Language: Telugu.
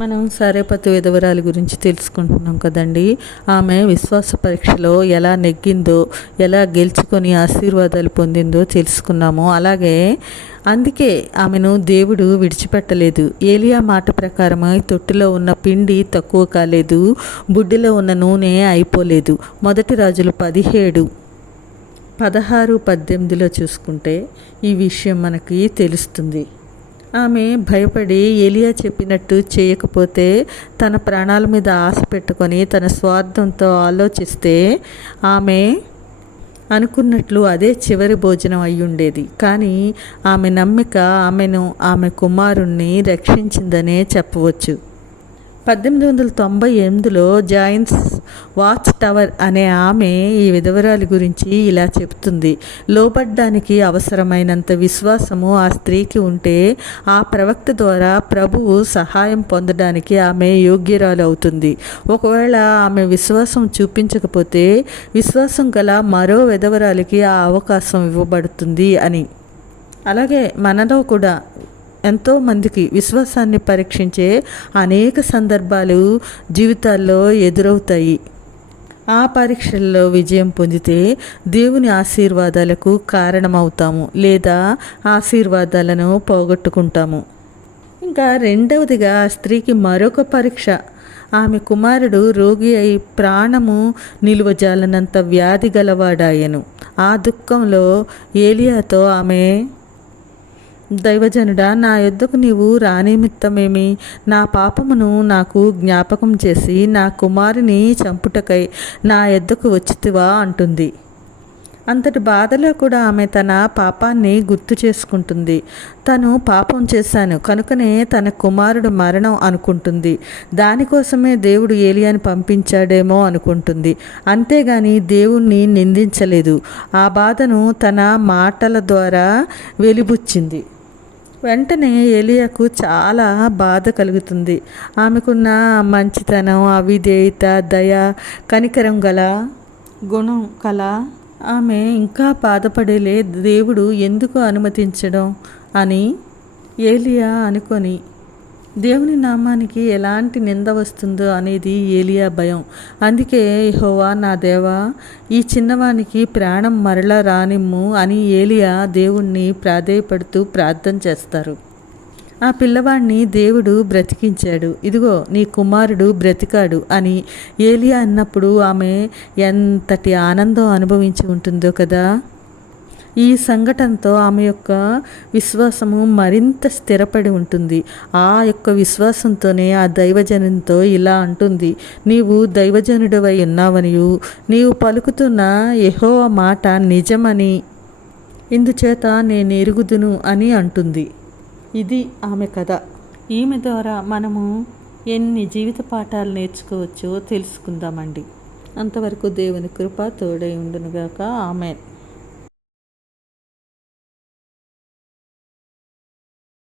మనం సారేపతు విధవరాలి గురించి తెలుసుకుంటున్నాం కదండి. ఆమె విశ్వాస పరీక్షలో ఎలా నెగ్గిందో, ఎలా గెలుచుకొని ఆశీర్వాదాలు పొందిందో తెలుసుకున్నాము. అలాగే అందుకే ఆమెను దేవుడు విడిచిపెట్టలేదు. ఏలియా మాట ప్రకారం తొట్టిలో ఉన్న పిండి తక్కువ కాలేదు, బుడ్డిలో ఉన్న నూనె అయిపోలేదు. మొదటి రాజులు 17:16-18 చూసుకుంటే ఈ విషయం మనకి తెలుస్తుంది. ఆమె భయపడి ఏలియా చెప్పినట్టు చేయకపోతే తన ప్రాణాల మీద ఆశ పెట్టుకొని తన స్వార్థంతో ఆలోచిస్తే ఆమె అనుకున్నట్లు అదే చివరి భోజనం అయ్యుండేది. కానీ ఆమె నమ్మిక ఆమెను, ఆమె కుమారుణ్ణి రక్షించిందనే చెప్పవచ్చు. 1898లో జాయిన్స్ వాచ్ టవర్ అనే ఆమె ఈ విధవరాలి గురించి ఇలా చెప్తుంది. లోబడ్డానికి అవసరమైనంత విశ్వాసము ఆ స్త్రీకి ఉంటే ఆ ప్రవక్త ద్వారా ప్రభువు సహాయం పొందడానికి ఆమె యోగ్యురాలు అవుతుంది. ఒకవేళ ఆమె విశ్వాసం చూపించకపోతే విశ్వాసం గల మరో విధవరాలికి ఆ అవకాశం ఇవ్వబడుతుంది అని. అలాగే మనలో కూడా ఎంతోమందికి విశ్వాసాన్ని పరీక్షించే అనేక సందర్భాలు జీవితాల్లో ఎదురవుతాయి. ఆ పరీక్షల్లో విజయం పొందితే దేవుని ఆశీర్వాదాలకు కారణమవుతాము, లేదా ఆశీర్వాదాలను పోగొట్టుకుంటాము. ఇంకా రెండవదిగా ఆ స్త్రీకి మరొక పరీక్ష. ఆమె కుమారుడు రోగి అయి ప్రాణము నిలువజాలనంత వ్యాధి గలవాడాయను. ఆ దుఃఖంలో ఏలియాతో ఆమె, దైవజనుడా, నా యొద్దకు నీవు రానిమిత్తమేమి? నా పాపమును నాకు జ్ఞాపకం చేసి నా కుమారుని చంపుటకై నా యొద్దకు వచ్చితివా అంటుంది. అంతటి బాధలో కూడా ఆమె తన పాపాన్ని గుర్తు చేసుకుంటుంది. తను పాపం చేశాను కనుకనే తన కుమారుడు మరణం అనుకుంటుంది. దానికోసమే దేవుడు ఏలియాని పంపించాడేమో అనుకుంటుంది. అంతేగాని దేవుణ్ణి నిందించలేదు. ఆ బాధను తన మాటల ద్వారా వెలిబుచ్చింది. వెంటనే ఏలియాకు చాలా బాధ కలుగుతుంది. ఆమెకున్న మంచితనం, అవిధేయత, దయ, కనికరం గల గుణం కల ఆమె ఇంకా బాధపడేలే దేవుడు ఎందుకు అనుమతించడం అని ఏలియా అనుకొని దేవుని నామానికి ఎలాంటి నింద వస్తుందో అనేది ఏలియా భయం. అందుకే యెహోవా నా దేవా, ఈ చిన్నవానికి ప్రాణం మరలా రానిమ్ము అని ఏలియా దేవుణ్ణి ప్రాధేయపడుతూ ప్రార్థన చేస్తారు. ఆ పిల్లవాడిని దేవుడు బ్రతికించాడు. ఇదిగో నీ కుమారుడు బ్రతికాడు అని ఏలియా అన్నప్పుడు ఆమె ఎంతటి ఆనందం అనుభవించి ఉంటుందో కదా. ఈ సంఘటనతో ఆమె యొక్క విశ్వాసము మరింత స్థిరపడి ఉంటుంది. ఆ యొక్క విశ్వాసంతోనే ఆ దైవజనంతో ఇలా అంటుంది, నీవు దైవజనుడివై ఉన్నావనియు నీవు పలుకుతున్న యెహోవా మాట నిజమని ఇందుచేత నేను ఎరుగుదును అని అంటుంది. ఇది ఆమె కథ. ఈమె ద్వారా మనము ఎన్ని జీవిత పాఠాలు నేర్చుకోవచ్చో తెలుసుకుందామండి. అంతవరకు దేవుని కృప తోడై ఉండునుగాక. ఆమేన్.